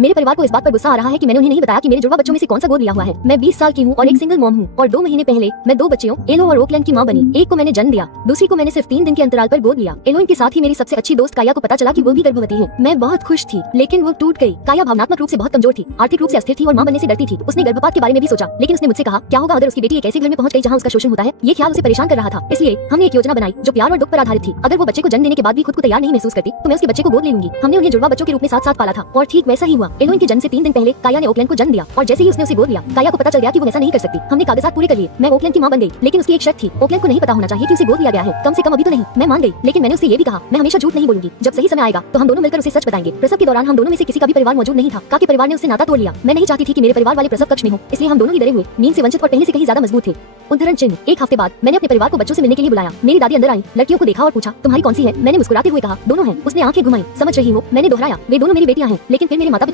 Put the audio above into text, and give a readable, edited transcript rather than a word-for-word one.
मेरे परिवार को इस बात पर गुस्सा आ रहा है कि मैंने उन्हें नहीं बताया कि मेरे जुड़वा बच्चों में से कौन सा गोद लिया हुआ है। मैं 20 साल की हूँ और एक सिंगल मॉम हूँ और 2 महीने पहले मैं 2 बच्चियों एलो और ओकलैंड की माँ बनी। एक को मैंने जन्म दिया, दूसरी को मैंने सिर्फ 3 दिन के अंतराल पर गोद लिया। एलोइन के साथ ही मेरी सबसे अच्छी दोस्त काया को पता चला कि वो भी गर्भवती है। मैं बहुत खुश थी, लेकिन वो टूट गई। काया भावनात्मक रूप से बहुत कमजोर थी, आर्थिक रूप से अस्थिर थी और माँ बनने से डरती थी। उसने गर्भपात के बारे में भी सोचा, लेकिन उसने मुझसे कहा क्या होगा अगर उसकी बेटी एक ऐसे घर में पहुंच गई जहाँ उसका शोषण होता है। ये ख्याल उसे परेशान कर रहा था। इसलिए हमने एक योजना बनाई जो प्यार और दुख पर आधारित थी। अगर वो बच्चे को जन्म देने के बाद भी खुद को तैयार नहीं महसूस करती तो मैं उसके बच्चे को गोद ले लूंगी। हमने उन्हें जुड़वा बच्चों के रूप में साथ साथ पाला था और ठीक वैसा ही हुआ। एलोइन के जन्म से 3 दिन पहले काया ने ओकलैंड को जन्म दिया और जैसे ही उसने उसे गोद लिया, काया को पता चल गया कि वो वैसा नहीं कर सकती। हमने कागजात पूरे कर लिए, मैं ओकलैंड की मां बन गई, लेकिन उसकी एक शर्त थी, ओकलैंड को नहीं पता होना चाहिए कि उसे गोद लिया गया है, कम से कम अभी तो नहीं। मैं मान गई, लेकिन मैंने उससे ये भी कहा मैं हमेशा झूठ नहीं बोलूंगी। जब सही समय आएगा तो हम दोनों मिलकर उसे सच बताएंगे। प्रसव के दौरान हम दोनों में से किसी का भी परिवार मौजूद नहीं था। का के परिवार ने उससे नाता तोड़ लिया। मैं नहीं चाहती थी कि मेरे परिवार वाले प्रसव कक्ष में हो, इसलिए हम दोनों ही डरे हुए, नींद से वंचित और पहले से कहीं ज्यादा मजबूत थे। उद्धरण चिन्ह। एक हफ्ते बाद मैंने अपने परिवार को बच्चों से मिलने के लिए बुलाया। मेरी दादी अंदर आई, लड़कियों को देखा और पूछा तुम्हारी कौन सी है। मैंने मुस्कुराते हुए कहा दोनों हैं। उसने आंखें घुमाई। समझ रही हो? मैंने दोहराया वे दोनों मेरी बेटियां हैं। लेकिन फिर मेरे माता